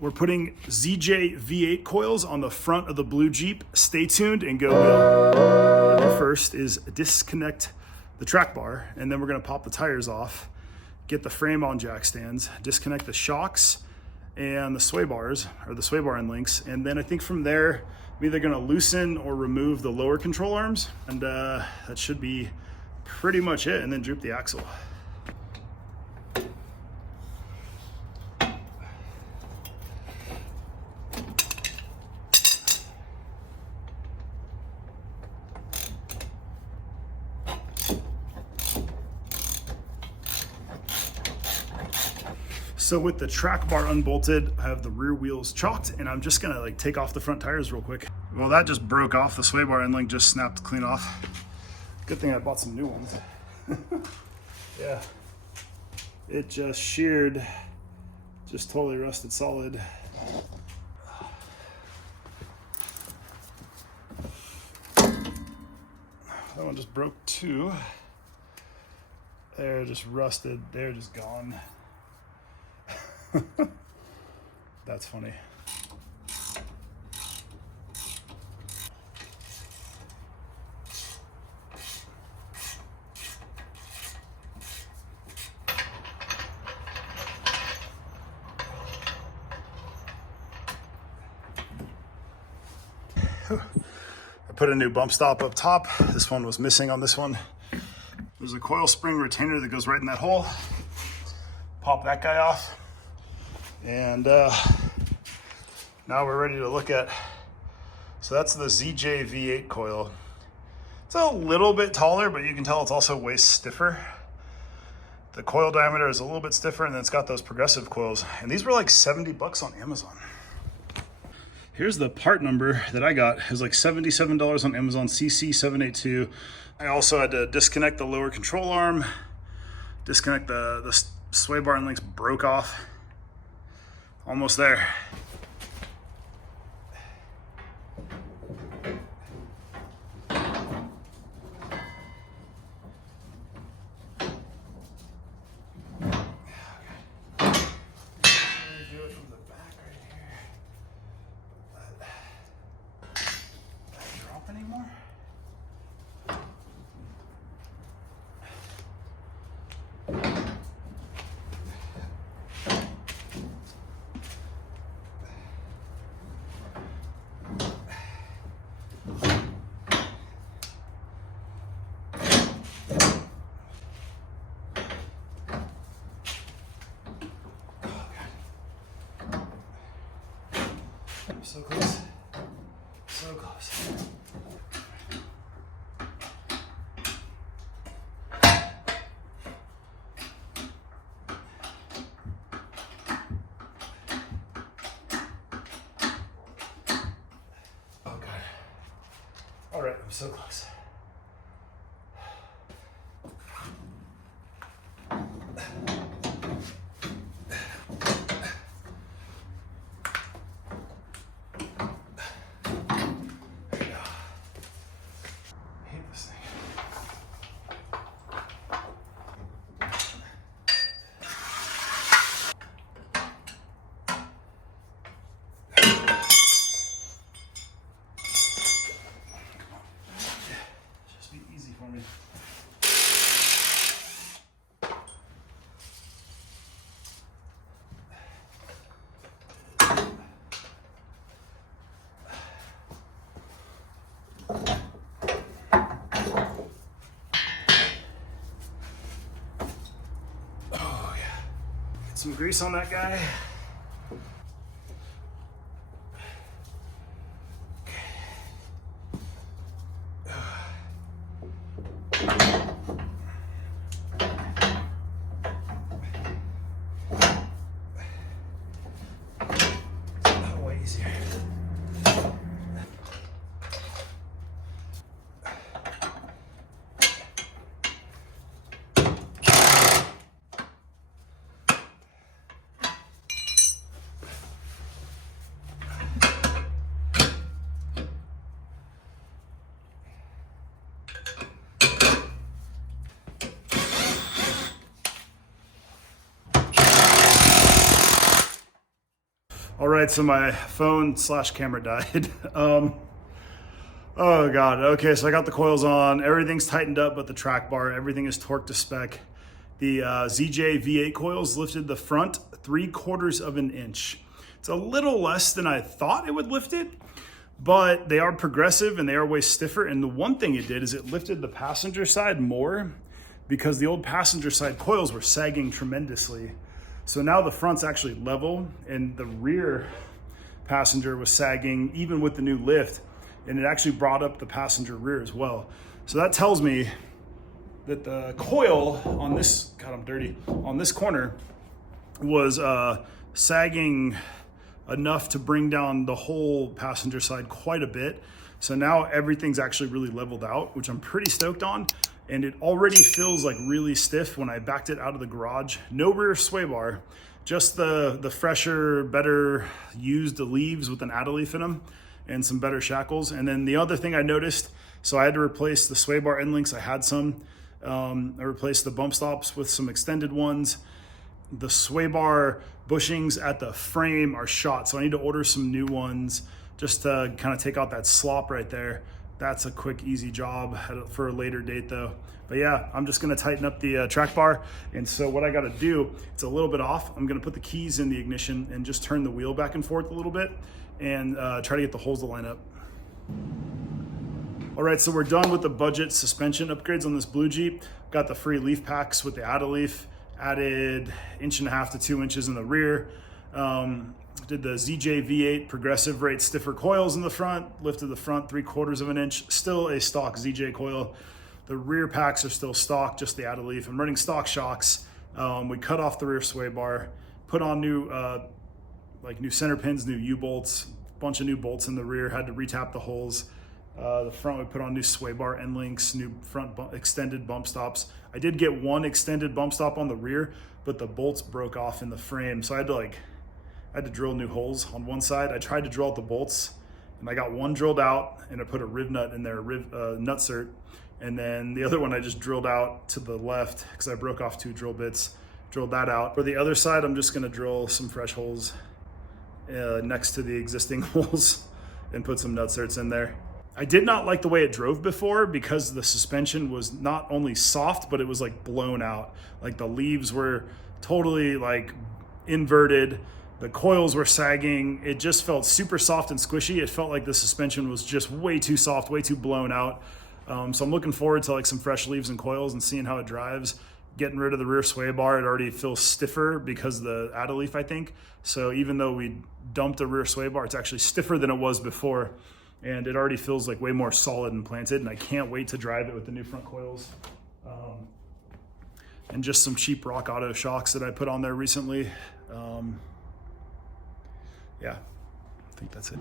We're putting ZJ V8 coils on the front of the blue Jeep. Stay tuned and go wheel. First is disconnect the track bar, and then we're gonna pop the tires off, get the frame on jack stands, disconnect the shocks and the sway bars, or the sway bar end links, and then I think from there, I'm either gonna loosen or remove the lower control arms, and that should be pretty much it, and then droop the axle. So with the track bar unbolted, I have the rear wheels chalked, and I'm just gonna like take off the front tires real quick. Well, that just broke off. The sway bar end link just snapped clean off. Good thing I bought some new ones. Yeah, it just sheared, just totally rusted solid. That one just broke too. They're just rusted, they're just gone. That's funny. I put a new bump stop up top. This one was missing on this one. There's a coil spring retainer that goes right in that hole. Pop that guy off. And now we're ready to look at, so that's the ZJ V8 coil. It's a little bit taller, but you can tell it's also way stiffer. The coil diameter is a little bit stiffer, and then it's got those progressive coils. And these were like 70 bucks on Amazon. Here's the part number that I got. It was like $77 on Amazon, CC782. I also had to disconnect the lower control arm, disconnect the sway bar and links broke off. Almost there. So close, so close. Oh God. All right, I'm so close. Some grease on that guy. Way easier. All right, so my phone / camera died. Oh God, okay, so I got the coils on, everything's tightened up but the track bar, everything is torqued to spec. The ZJ V8 coils lifted the front 3/4 of an inch. It's a little less than I thought it would lift it, but they are progressive and they are way stiffer. And the one thing it did is it lifted the passenger side more because the old passenger side coils were sagging tremendously. So now the front's actually level and the rear passenger was sagging even with the new lift, and it actually brought up the passenger rear as well. So that tells me that the coil on this, God, I'm dirty, on this corner was sagging enough to bring down the whole passenger side quite a bit. So now everything's actually really leveled out, which I'm pretty stoked on. And it already feels like really stiff when I backed it out of the garage. No rear sway bar, just the fresher, better used leaves with an add leaf in them and some better shackles. And then the other thing I noticed, so I had to replace the sway bar end links. I had some. I replaced the bump stops with some extended ones. The sway bar bushings at the frame are shot, so I need to order some new ones just to kind of take out that slop right there. That's a quick, easy job for a later date though. But yeah, I'm just gonna tighten up the track bar. And so what I gotta do, it's a little bit off. I'm gonna put the keys in the ignition and just turn the wheel back and forth a little bit and try to get the holes to line up. All right, so we're done with the budget suspension upgrades on this blue Jeep. Got the free leaf packs with the add leaf, added 1.5 to 2 inches in the rear. Did the ZJ V8 progressive rate stiffer coils in the front, lifted the front 3/4 of an inch, still a stock ZJ coil. The rear packs are still stock, just the add leaf. I'm running stock shocks. We cut off the rear sway bar, put on new new center pins, new U-bolts, bunch of new bolts in the rear, had to retap the holes. The front, we put on new sway bar end links, new front extended bump stops. I did get one extended bump stop on the rear, but the bolts broke off in the frame. So I had to drill new holes on one side. I tried to drill out the bolts and I got one drilled out and I put a riv nut in there, nut cert. And then the other one I just drilled out to the left because I broke off 2 drill bits, drilled that out. For the other side, I'm just gonna drill some fresh holes next to the existing holes and put some nut certs in there. I did not like the way it drove before because the suspension was not only soft, but it was like blown out. Like the leaves were totally like inverted. The coils were sagging. It just felt super soft and squishy. It felt like the suspension was just way too soft, way too blown out. So I'm looking forward to like some fresh leaves and coils and seeing how it drives. Getting rid of the rear sway bar, it already feels stiffer because of the add leaf, I think. So even though we dumped a rear sway bar, it's actually stiffer than it was before. And it already feels like way more solid and planted, and I can't wait to drive it with the new front coils. And just some cheap Rock Auto shocks that I put on there recently. Yeah, I think that's it.